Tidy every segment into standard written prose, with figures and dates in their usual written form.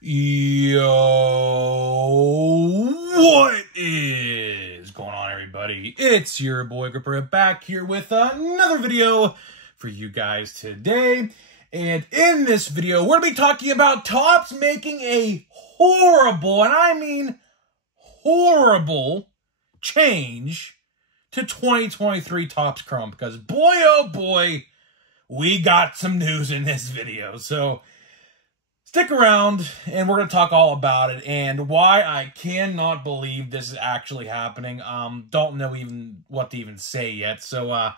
Yo, what is going on, everybody? It's your boy Gripper back here with another video for you guys today. And in this video, we're going to be talking about Topps making a horrible, and I mean horrible, change to 2023 Topps Chrome. Because boy, oh boy, we got some news in this video. So stick around, and we're going to talk all about it and why I cannot believe this is actually happening. Don't know even what to even say yet. So,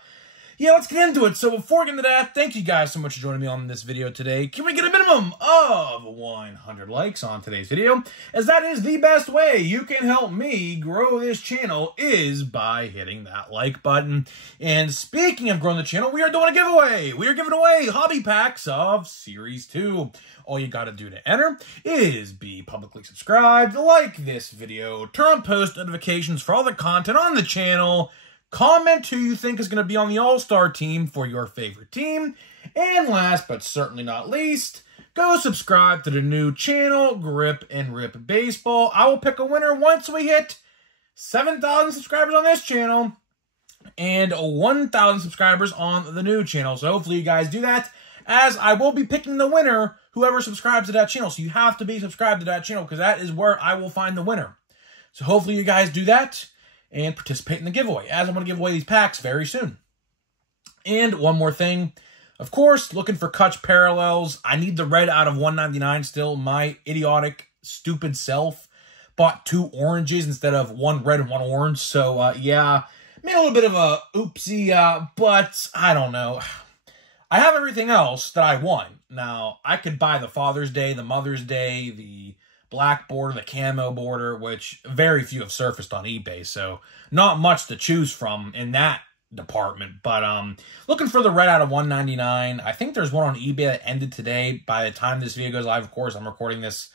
yeah, let's get into it. So before we get into that, thank you guys so much for joining me on this video today. Can we get a minimum of 100 likes on today's video? As that is the best way you can help me grow this channel is by hitting that like button. And speaking of growing the channel, we are doing a giveaway. We are giving away hobby packs of Series 2. All you gotta do to enter is be publicly subscribed, like this video, turn on post notifications for all the content on the channel, comment who you think is going to be on the All-Star team for your favorite team, and last but certainly not least, go subscribe to the new channel, Grip and Rip Baseball. I will pick a winner once we hit 7,000 subscribers on this channel and 1,000 subscribers on the new channel. So hopefully you guys do that, as I will be picking the winner, whoever subscribes to that channel. So you have to be subscribed to that channel because that is where I will find the winner. So hopefully you guys do that and participate in the giveaway, as I'm going to give away these packs very soon. And one more thing, of course, looking for Kutch parallels. I need the red out of 199 still. My idiotic, stupid self bought 2 oranges instead of 1 red and 1 orange. So, yeah, made a little bit of a oopsie, but I don't know. I have everything else that I want. Now, I could buy the Father's Day, the Mother's Day, the black border, the camo border, which very few have surfaced on eBay, so not much to choose from in that department. But looking for the red out of 199. I think there's one on eBay that ended today. By the time this video goes live, of course, I'm recording this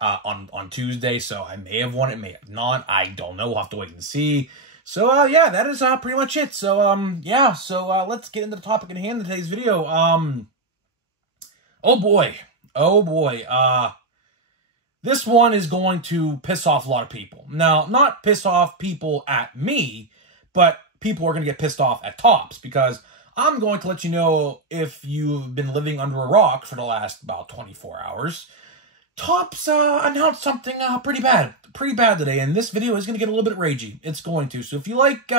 on Tuesday, so I may have won it, may have not. I don't know. We'll have to wait and see. So, yeah, that is pretty much it. So, yeah, so let's get into the topic at hand in today's video. Oh, boy. Oh, boy. This one is going to piss off a lot of people. Now, not piss off people at me, but people are going to get pissed off at Topps, because I'm going to let you know, if you've been living under a rock for the last about 24 hours, Topps announced something pretty bad today, and this video is going to get a little bit ragey. It's going to. So if you like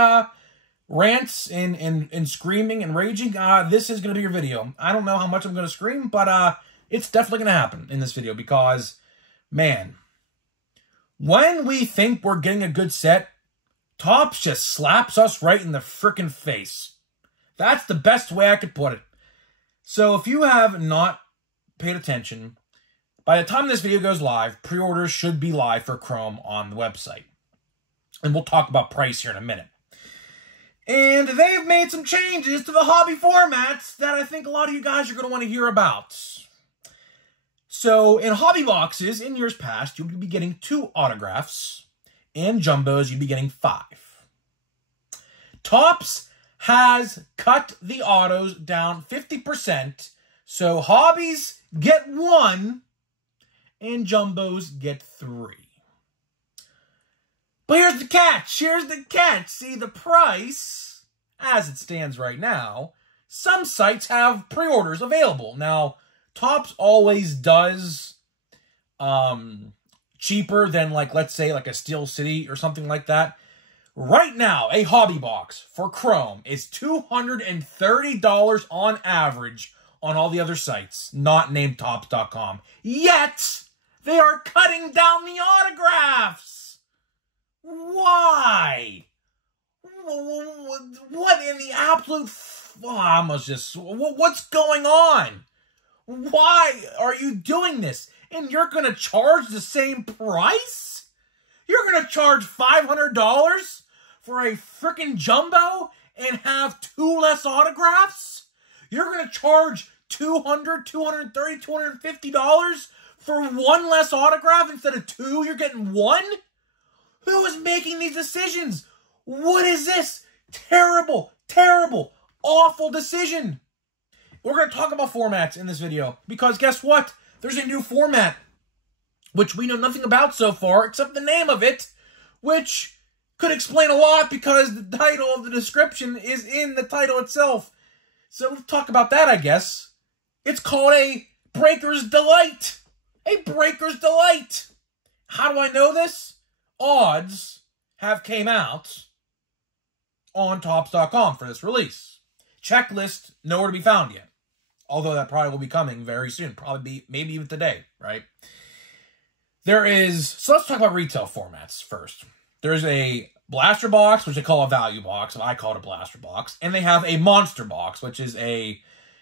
rants and screaming and raging, this is going to be your video. I don't know how much I'm going to scream, but it's definitely going to happen in this video, because man, when we think we're getting a good set, Topps just slaps us right in the frickin' face. That's the best way I could put it. So if you have not paid attention, by the time this video goes live, pre-orders should be live for Chrome on the website. And we'll talk about price here in a minute. And they've made some changes to the hobby formats that I think a lot of you guys are going to want to hear about. So, in hobby boxes, in years past, you'll be getting 2 autographs. In jumbos, you'll be getting 5. Topps has cut the autos down 50%. So, hobbies get 1, and jumbos get 3. But here's the catch. Here's the catch. See, the price, as it stands right now, some sites have pre-orders available. Now, Topps always does cheaper than, like, let's say, like a Steel City or something like that. Right now, a hobby box for Chrome is $230 on average on all the other sites, not named Topps.com. Yet, they are cutting down the autographs. Why? What in the absolute... what's going on? Why are you doing this? And you're going to charge the same price? You're going to charge $500 for a freaking jumbo and have 2 less autographs? You're going to charge $200, $230, $250 for 1 less autograph instead of 2? You're getting 1? Who is making these decisions? What is this? Terrible, terrible, awful decision. We're going to talk about formats in this video because guess what? There's a new format. which we know nothing about so far except the name of it, which could explain a lot because the title of the description is in the title itself. So let's talk about that, I guess. It's called a Breaker's Delight. A Breaker's Delight. How do I know this? Odds have came out on Topps.com for this release. Checklist nowhere to be found yet. Although that probably will be coming very soon. Probably maybe even today, right? So let's talk about retail formats first. There's a blaster box, which they call a value box. I call it a blaster box. And they have a monster box, which is a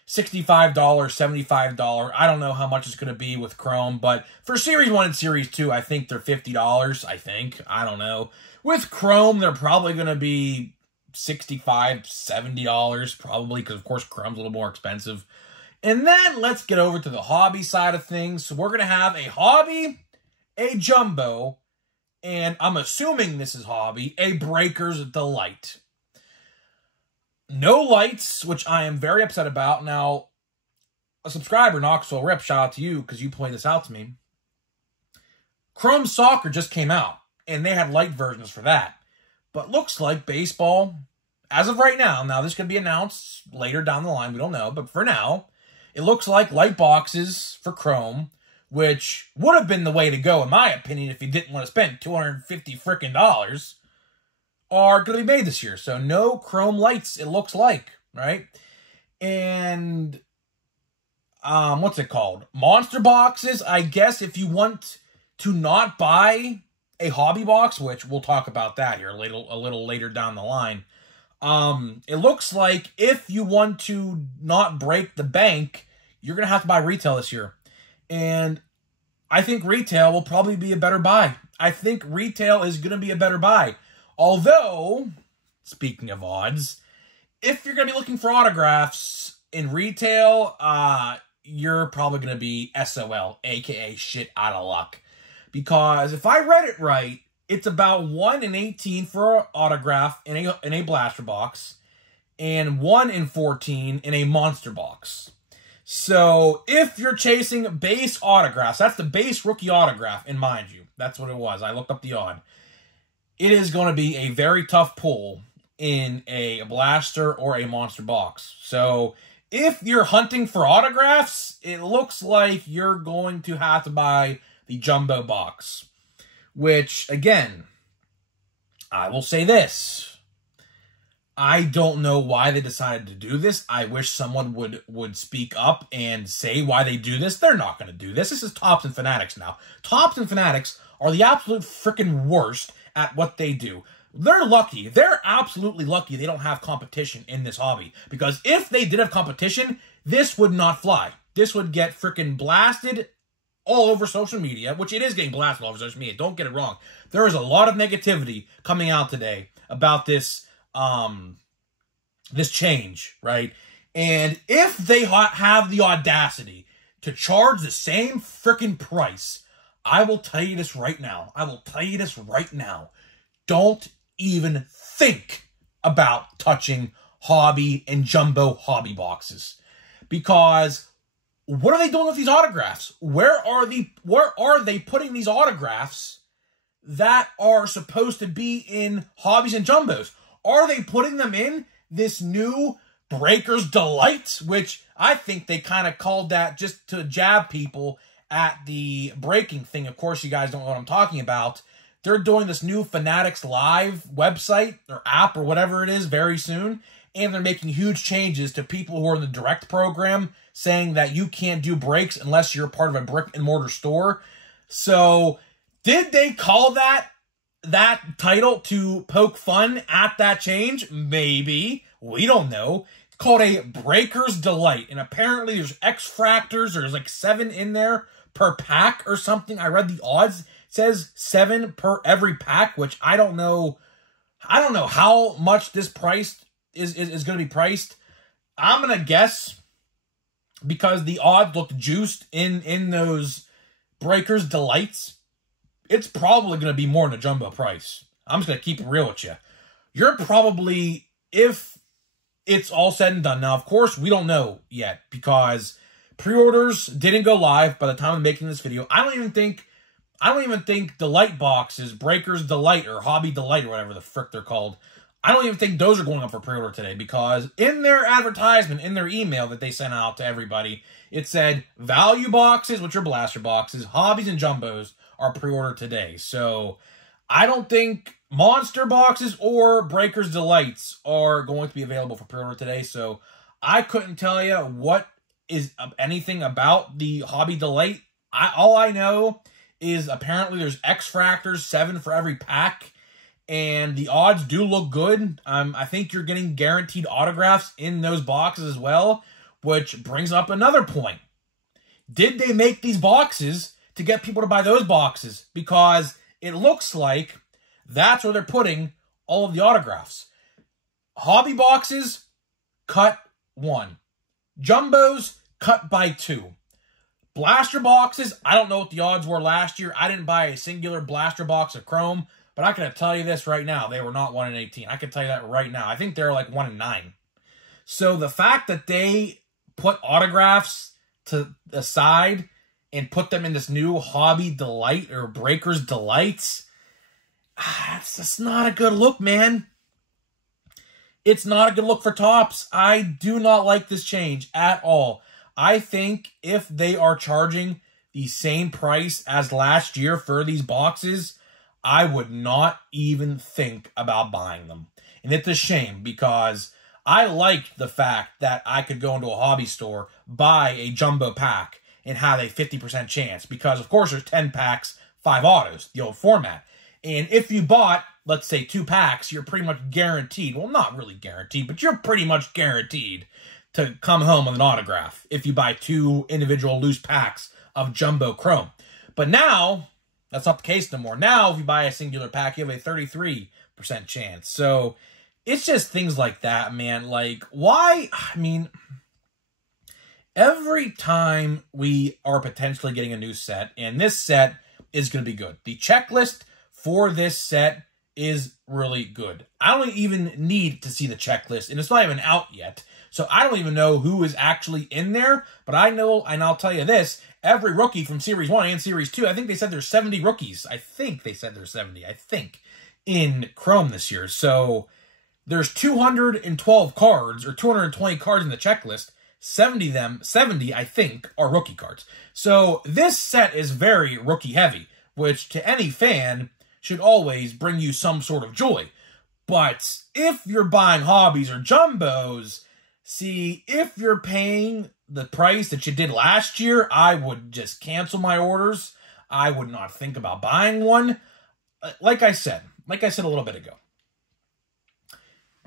$65, $75. I don't know how much it's going to be with Chrome, but for Series 1 and Series 2, I think they're $50, I think. I don't know. With Chrome, they're probably going to be $65, $70, probably, because, of course, Chrome's a little more expensive. And then let's get over to the hobby side of things. So we're going to have a hobby, a jumbo, and I'm assuming this is hobby, a Breaker's Delight. No lights, which I am very upset about. Now, a subscriber, Knoxville Rip, shout out to you because you pointed this out to me. Chrome Soccer just came out, and they had light versions for that. But looks like baseball, as of right now this could be announced later down the line, we don't know, but for now, it looks like light boxes for Chrome, which would have been the way to go, in my opinion, if you didn't want to spend $250 frickin' dollars, are going to be made this year. So no Chrome lights, it looks like, right? And, what's it called? Monster boxes, I guess if you want to not buy a hobby box, which we'll talk about that here a little later down the line. It looks like if you want to not break the bank, you're going to have to buy retail this year. And I think retail will probably be a better buy. I think retail is going to be a better buy. Although, speaking of odds, if you're going to be looking for autographs in retail, you're probably going to be SOL, aka shit out of luck. Because if I read it right, it's about 1 in 18 for an autograph in a blaster box, and 1 in 14 in a monster box. So if you're chasing base autographs, that's the base rookie autograph, and mind you, that's what it was. I looked up the odd. It is going to be a very tough pull in a blaster or a monster box. So if you're hunting for autographs, it looks like you're going to have to buy the jumbo box. Which, again, I will say this. I don't know why they decided to do this. I wish someone would speak up and say why they do this. They're not going to do this. This is Topps and Fanatics now. Topps and Fanatics are the absolute freaking worst at what they do. They're lucky. They're absolutely lucky they don't have competition in this hobby. Because if they did have competition, this would not fly. This would get freaking blasted all over social media, which it is getting blasted all over social media. Don't get it wrong. There is a lot of negativity coming out today about this, this change, right? And if they have the audacity to charge the same freaking price, I will tell you this right now. Don't even think about touching hobby and jumbo hobby boxes. Because what are they doing with these autographs? Where are they putting these autographs that are supposed to be in hobbies and jumbos? Are they putting them in this new Breaker's Delight, which I think they kind of called that just to jab people at the breaking thing. Of course, you guys don't know what I'm talking about. They're doing this new Fanatics Live website or app or whatever it is very soon, and they're making huge changes to people who are in the direct program, saying that you can't do breaks unless you're part of a brick-and-mortar store. So, did they call that title to poke fun at that change? Maybe. We don't know. It's called a Breaker's Delight, and apparently there's X-Fractors. There's like 7 in there per pack or something. I read the odds. It says 7 per every pack, which I don't know. I don't know how much this price is going to be priced. I'm going to guess, because the odds look juiced in those Breaker's Delights, it's probably going to be more than a jumbo price. I'm just going to keep it real with you. You're probably, if it's all said and done, now, of course, we don't know yet, because pre-orders didn't go live by the time of making this video. I don't even think I don't even think Delight boxes, Breakers Delight or Hobby Delight or whatever the frick they're called, I don't even think those are going up for pre-order today, because in their advertisement, in their email that they sent out to everybody, it said value boxes, which are blaster boxes, hobbies and jumbos are pre-order today. So I don't think monster boxes or Breakers Delights are going to be available for pre-order today. So I couldn't tell you what is anything about the Hobby Delight. All I know is apparently there's X-Fractors, 7 for every pack. And the odds do look good. I think you're getting guaranteed autographs in those boxes as well, which brings up another point. Did they make these boxes to get people to buy those boxes? Because it looks like that's where they're putting all of the autographs. Hobby boxes, cut 1. Jumbos, cut by 2. Blaster boxes, I don't know what the odds were last year. I didn't buy a singular blaster box of Chrome. But I can tell you this right now, they were not 1 in 18. I can tell you that right now. I think they're like 1 in 9. So the fact that they put autographs to the side and put them in this new Hobby Delight or Breakers Delights, it's just not a good look, man. It's not a good look for Topps. I do not like this change at all. I think if they are charging the same price as last year for these boxes, I would not even think about buying them. And it's a shame, because I liked the fact that I could go into a hobby store, buy a jumbo pack, and have a 50% chance. Because, of course, there's 10 packs, 5 autos, the old format. And if you bought, let's say, 2 packs, you're pretty much guaranteed, well, not really guaranteed, but you're pretty much guaranteed to come home with an autograph if you buy 2 individual loose packs of jumbo Chrome. But now that's not the case no more. Now, if you buy a singular pack, you have a 33% chance. So, it's just things like that, man. Like, why? I mean, every time we are potentially getting a new set, and this set is going to be good. The checklist for this set is really good. I don't even need to see the checklist, and it's not even out yet. So, I don't even know who is actually in there, but I know, and I'll tell you this, every rookie from Series 1 and Series 2, I think they said there's 70 rookies. I think they said there's 70, in Chrome this year. So there's 212 cards, or 220 cards in the checklist. 70, I think, are rookie cards. So this set is very rookie heavy, which to any fan should always bring you some sort of joy. But if you're buying hobbies or jumbos, see, if you're paying the price that you did last year, I would just cancel my orders. I would not think about buying one. Like I said a little bit ago,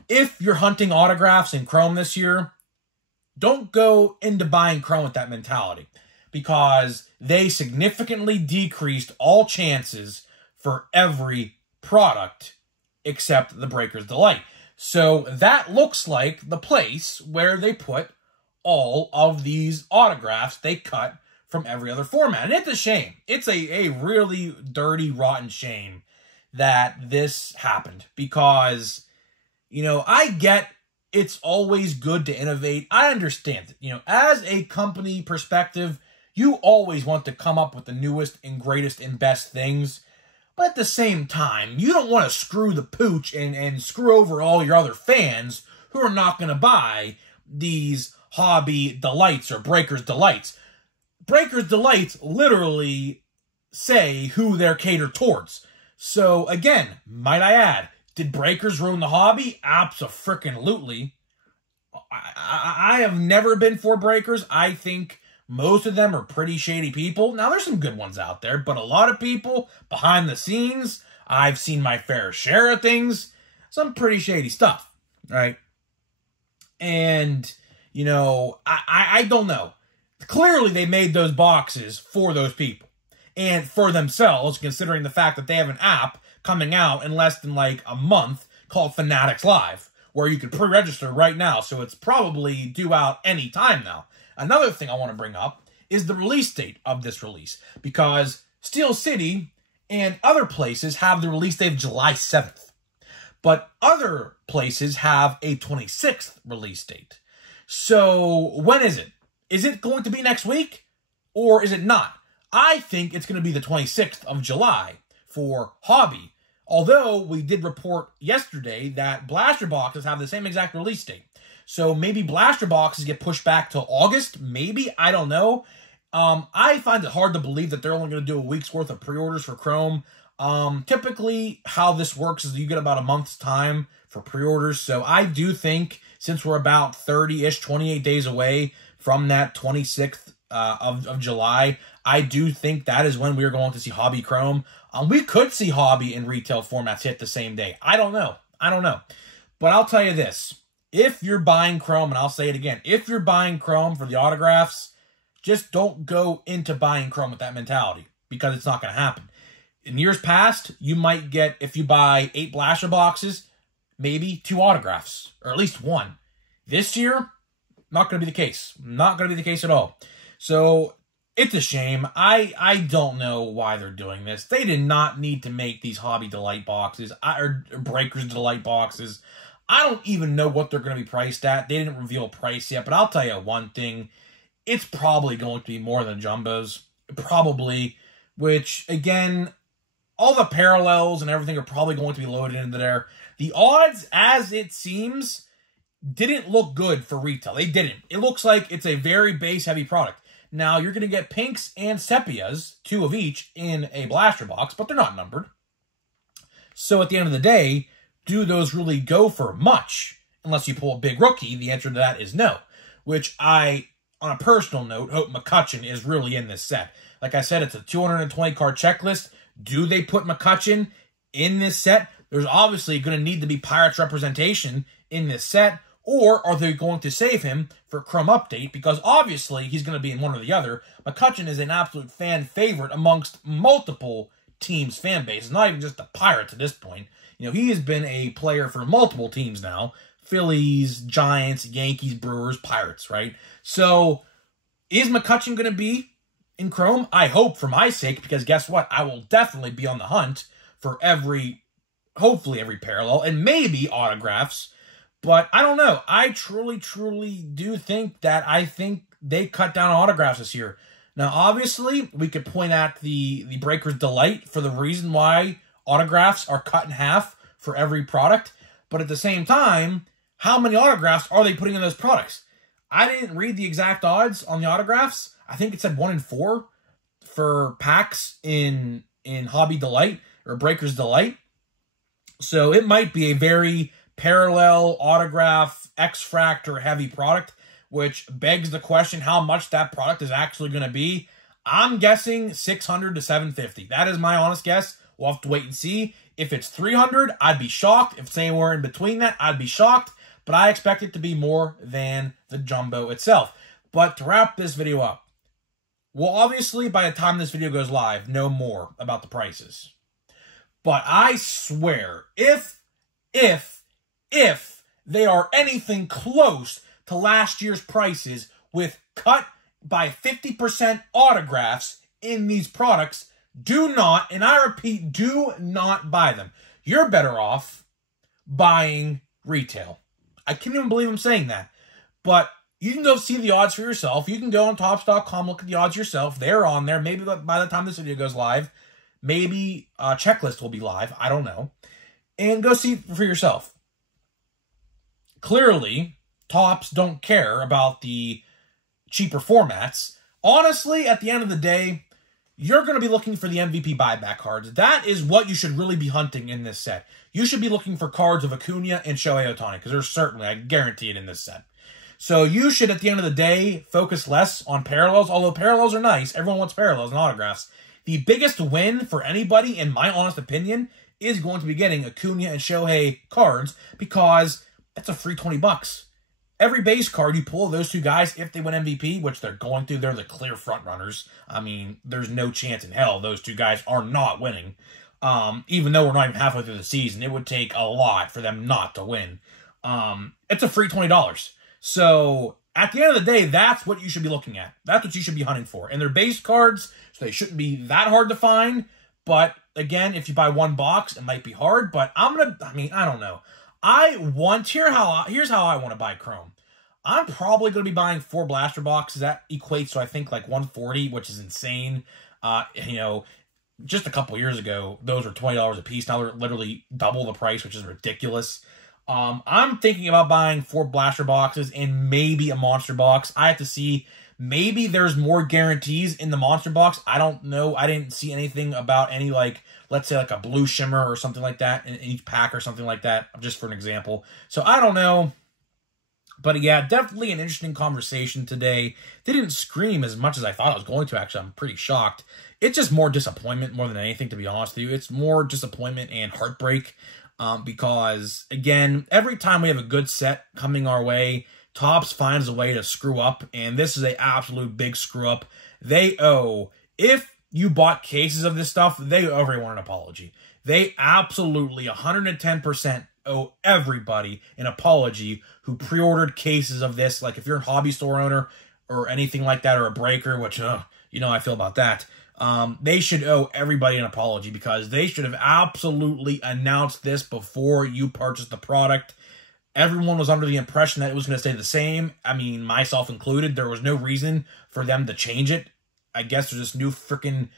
if you're hunting autographs in Chrome this year, don't go into buying Chrome with that mentality, because they significantly decreased all chances for every product except the Breakers Delight. So that looks like the place where they put all of these autographs they cut from every other format. And it's a shame. It's a really dirty, rotten shame that this happened, because, you know, I get it's always good to innovate. I understand it. You know, as a company perspective, you always want to come up with the newest and greatest and best things. But at the same time, you don't want to screw the pooch and screw over all your other fans who are not going to buy these Hobby Delights or Breakers Delights. Breakers Delights literally say who they're catered towards. So, again, might I add, did Breakers ruin the hobby? Abso-frickin-lutely. I have never been for Breakers. I think most of them are pretty shady people. Now, there's some good ones out there, but a lot of people behind the scenes, I've seen my fair share of things, some pretty shady stuff, right? And, you know, I don't know. Clearly, they made those boxes for those people and for themselves, considering the fact that they have an app coming out in less than like a month called Fanatics Live, where you can pre-register right now. So it's probably due out any time now. Another thing I want to bring up is the release date of this release, because Steel City and other places have the release date of July 7th. But other places have a 26th release date. So when is it? Is it going to be next week or is it not? I think it's going to be the 26th of July for Hobby. Although we did report yesterday that blaster boxes have the same exact release date. So maybe blaster boxes get pushed back till August. Maybe. I don't know. I find it hard to believe that they're only going to do a week's worth of pre-orders for Chrome. Typically, how this works is you get about a month's time for pre-orders. So I do think, since we're about 30-ish, 28 days away from that 26th of July, I do think that is when we're going to see Hobby Chrome. We could see Hobby and retail formats hit the same day. I don't know. But I'll tell you this. If you're buying Chrome, and I'll say it again, if you're buying Chrome for the autographs, just don't go into buying Chrome with that mentality, because it's not going to happen. In years past, you might get, if you buy 8 blaster boxes, maybe 2 autographs, or at least 1. This year, not going to be the case. Not going to be the case at all. So, it's a shame. I don't know why they're doing this. They did not need to make these Hobby Delight boxes, or Breakers Delight boxes. I don't even know what they're going to be priced at. They didn't reveal a price yet, but I'll tell you one thing. It's probably going to be more than Jumbos. Probably. Which, again, all the parallels and everything are probably going to be loaded into there. The odds, as it seems, didn't look good for retail. They didn't. It looks like it's a very base-heavy product. Now, you're going to get pinks and sepias, 2 of each, in a blaster box, but they're not numbered. So, at the end of the day, do those really go for much? Unless you pull a big rookie, the answer to that is no. Which I, on a personal note, hope McCutchen is really in this set. Like I said, it's a 220-card checklist. Do they put McCutchen in this set? There's obviously going to need to be Pirates representation in this set. Or are they going to save him for Chrome Update? Because obviously he's going to be in one or the other. McCutchen is an absolute fan favorite amongst multiple teams' fan bases. Not even just the Pirates at this point. You know, he has been a player for multiple teams now. Phillies, Giants, Yankees, Brewers, Pirates, right? So, is McCutchen going to be in Chrome? I hope, for my sake, because guess what? I will definitely be on the hunt for hopefully every parallel, and maybe autographs. But I don't know. I truly do think that they cut down autographs this year. Now, obviously, we could point at the Breakers Delight for the reason why autographs are cut in half for every product. But at the same time, how many autographs are they putting in those products? I didn't read the exact odds on the autographs. I think it said 1 in 4 for packs in Hobby Delight or Breakers Delight. So it might be a very parallel autograph X-Fractor heavy product, which begs the question how much that product is actually going to be. I'm guessing 600 to 750. That is my honest guess. We'll have to wait and see. If it's 300, I'd be shocked. If it's anywhere in between that, I'd be shocked. But I expect it to be more than the Jumbo itself. But to wrap this video up, we'll obviously, by the time this video goes live, know more about the prices. But I swear, if they are anything close to last year's prices with cut by 50% autographs in these products, do not, and I repeat, do not buy them. You're better off buying retail. I can't even believe I'm saying that. But you can go see the odds for yourself. You can go on Topps.com, look at the odds yourself. They're on there. Maybe by the time this video goes live, maybe a checklist will be live. I don't know. And go see for yourself. Clearly, Topps don't care about the cheaper formats. Honestly, at the end of the day, you're going to be looking for the MVP buyback cards. That is what you should really be hunting in this set. You should be looking for cards of Acuna and Shohei Ohtani, because there's certainly, I guarantee it, in this set. So you should, at the end of the day, focus less on parallels, although parallels are nice. Everyone wants parallels and autographs. The biggest win for anybody, in my honest opinion, is going to be getting Acuna and Shohei cards, because that's a free $20. Every base card you pull of those two guys, if they win MVP, which they're going to, they're the clear front runners. I mean, there's no chance in hell those two guys are not winning. Even though we're not even halfway through the season, it would take a lot for them not to win. It's a free $20. So, at the end of the day, that's what you should be looking at. That's what you should be hunting for. And they're base cards, so they shouldn't be that hard to find. But, again, if you buy one box, it might be hard. But I don't know. Here's how I want to buy Chrome. I'm probably going to be buying 4 blaster boxes. That equates to, I think, like $140, which is insane. You know, just a couple years ago, those were $20 a piece. Now they're literally double the price, which is ridiculous. I'm thinking about buying 4 blaster boxes and maybe a monster box. I have to see. Maybe there's more guarantees in the monster box. I don't know. I didn't see anything about any, like, let's say like a blue shimmer or something like that in each pack or something like that, just for an example. So I don't know. But yeah, definitely an interesting conversation today. They didn't scream as much as I thought I was going to, actually. I'm pretty shocked. It's just more disappointment more than anything, to be honest with you. It's more disappointment and heartbreak because, again, every time we have a good set coming our way, Topps finds a way to screw up, and this is an absolute big screw up. They owe, if you bought cases of this stuff, they owe everyone an apology. They absolutely 110% owe everybody an apology who pre-ordered cases of this. Like, if you're a hobby store owner or anything like that, or a breaker, which, you know how I feel about that, they should owe everybody an apology because they should have absolutely announced this before you purchased the product. Everyone was under the impression that it was going to stay the same. I mean, myself included. There was no reason for them to change it. I guess there's this new freaking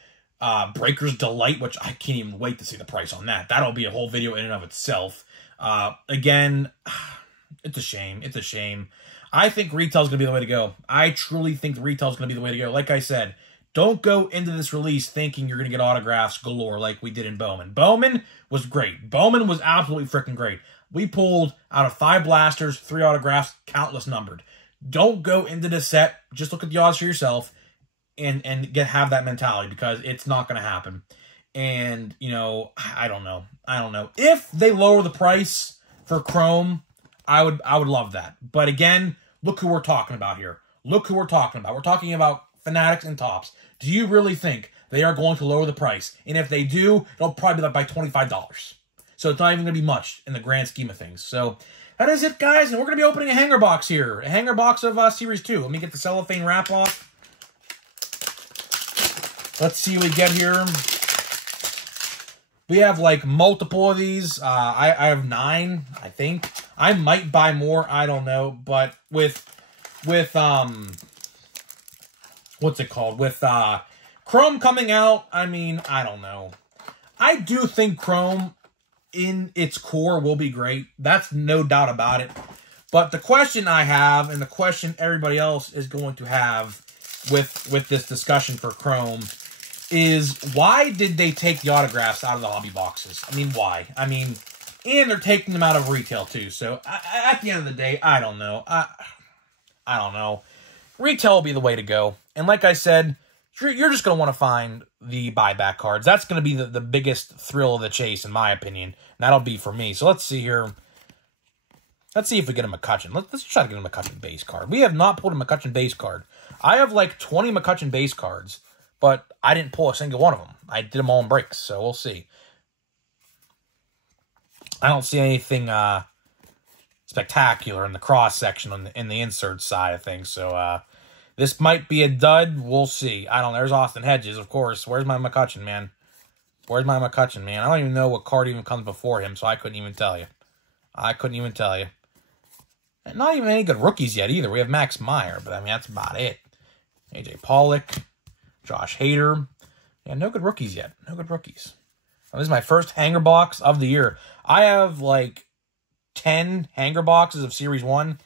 Breaker's Delight, which I can't even wait to see the price on that. That'll be a whole video in and of itself. Again, it's a shame. It's a shame. I think retail is going to be the way to go. I truly think retail is going to be the way to go. Like I said, don't go into this release thinking you're going to get autographs galore like we did in Bowman. Bowman was great. Bowman was absolutely freaking great. We pulled out of 5 blasters, 3 autographs, countless numbered. Don't go into the set. Just look at the odds for yourself and have that mentality because it's not going to happen. And, you know, I don't know. I don't know. If they lower the price for Chrome, I would love that. But again, look who we're talking about here. Look who we're talking about. We're talking about Fanatics and Topps. Do you really think they are going to lower the price? And if they do, it'll probably be like by $25. So it's not even going to be much in the grand scheme of things. So that is it, guys. And we're going to be opening a hanger box here. A hanger box of Series 2. Let me get the cellophane wrap off. Let's see what we get here. We have, like, multiple of these. I have 9, I think. I might buy more. I don't know. But with what's it called? With Chrome coming out, I mean, I don't know. I do think Chrome in its core will be great. That's no doubt about it. But the question I have, and the question everybody else is going to have with this discussion for Chrome, is why did they take the autographs out of the hobby boxes? I mean, why? I mean, and they're taking them out of retail too. So at the end of the day, I don't know. I don't know. Retail will be the way to go. And like I said, you're just going to want to find the buyback cards. That's going to be the biggest thrill of the chase, in my opinion. And that'll be for me. So let's see here. Let's see if we get a McCutchen. Let's try to get a McCutchen base card. We have not pulled a McCutchen base card. I have like 20 McCutchen base cards, but I didn't pull a single one of them. I did them all in breaks, so we'll see. I don't see anything spectacular in the cross section in the insert side of things, so this might be a dud. We'll see. I don't know. There's Austin Hedges, of course. Where's my McCutchen, man? Where's my McCutchen, man? I don't even know what card even comes before him, so I couldn't even tell you. I couldn't even tell you. And not even any good rookies yet, either. We have Max Meyer, but I mean, that's about it. AJ Pollock, Josh Hader. Yeah, no good rookies yet. No good rookies. This is my first hanger box of the year. I have, like, 10 hanger boxes of Series 1.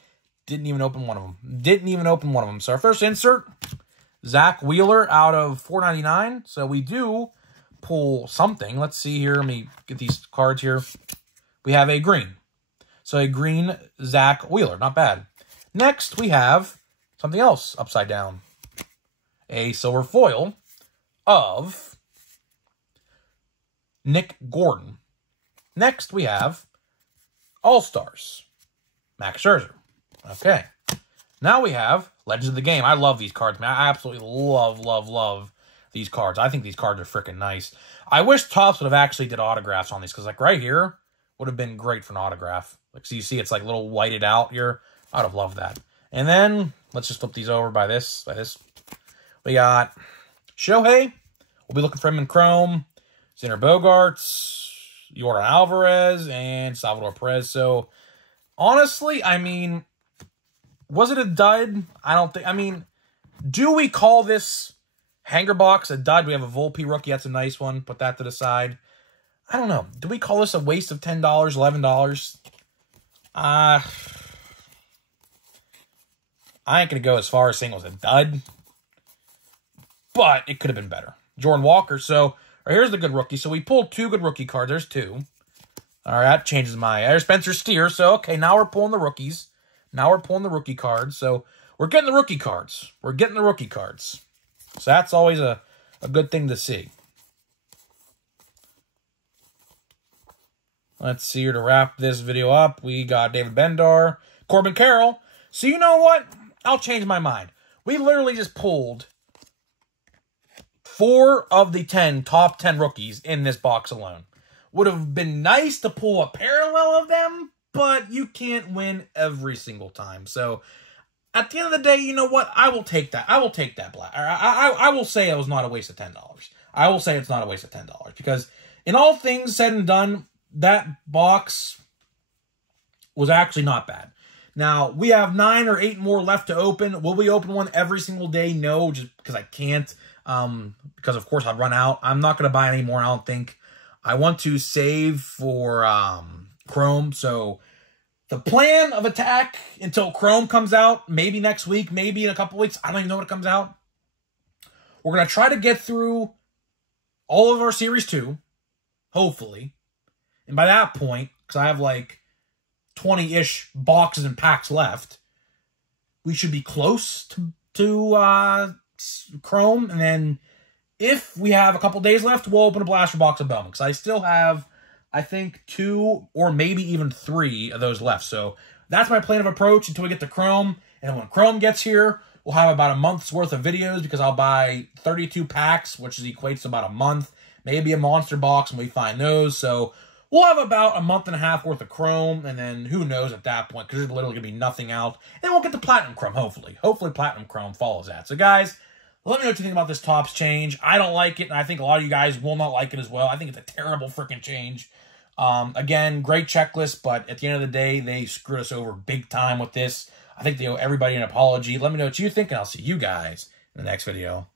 Didn't even open one of them. Didn't even open one of them. So our first insert, Zach Wheeler out of $4.99. So we do pull something. Let's see here. Let me get these cards here. We have a green. So a green Zach Wheeler. Not bad. Next, we have something else upside down. A silver foil of Nick Gordon. Next, we have All-Stars. Max Scherzer. Okay. Now we have Legends of the Game. I love these cards, man. I absolutely love these cards. I think these cards are freaking nice. I wish Topps would have actually did autographs on these, because, like, right here would have been great for an autograph. Like, so you see it's, like, a little whited out here. I would have loved that. And then, let's just flip these over by this. We got Shohei. We'll be looking for him in Chrome. Xander Bogaerts, Jordan Alvarez, and Salvador Perez. So, honestly, I mean, was it a dud? I don't think. I mean, do we call this Hanger box, a dud. We have a Volpe rookie. That's a nice one. Put that to the side. I don't know. Do we call this a waste of $10, $11? I ain't going to go as far as saying it was a dud. But it could have been better. Jordan Walker. So, here's the good rookie. So, we pulled 2 good rookie cards. There's 2. All right, that changes my... There's Spencer Steer. So, okay, now we're pulling the rookies. Now we're pulling the rookie cards. So, we're getting the rookie cards. We're getting the rookie cards. So, that's always a good thing to see. Let's see here to wrap this video up. We got David Bendar, Corbin Carroll. So, you know what? I'll change my mind. We literally just pulled 4 of the top 10 rookies in this box alone. Would have been nice to pull a parallel of them, but you can't win every single time. So, at the end of the day, you know what? I will take that. I will take that black. I will say it was not a waste of $10. I will say it's not a waste of $10 because in all things said and done, that box was actually not bad. Now, we have 9 or 8 more left to open. Will we open one every single day? No, just because I can't. Because, of course, I'd run out. I'm not going to buy any more, I don't think. I want to save for Chrome. So, the plan of attack until Chrome comes out, maybe next week, maybe in a couple weeks. I don't even know when it comes out. We're going to try to get through all of our Series 2, hopefully. And by that point, because I have like 20-ish boxes and packs left, we should be close to Chrome. And then if we have a couple days left, we'll open a blaster box of Bowman. Because I still have, I think, 2 or maybe even 3 of those left. So that's my plan of approach until we get to Chrome. And when Chrome gets here, we'll have about a month's worth of videos because I'll buy 32 packs, which equates to about a month. Maybe a monster box when we find those. So we'll have about a month and a half worth of Chrome, and then who knows at that point, because there's literally going to be nothing out. And we'll get the Platinum Chrome, hopefully. Hopefully Platinum Chrome follows that. So, guys, let me know what you think about this Topps change. I don't like it, and I think a lot of you guys will not like it as well. I think it's a terrible freaking change. Again, great checklist, but at the end of the day, they screwed us over big time with this. I think they owe everybody an apology. Let me know what you think, and I'll see you guys in the next video.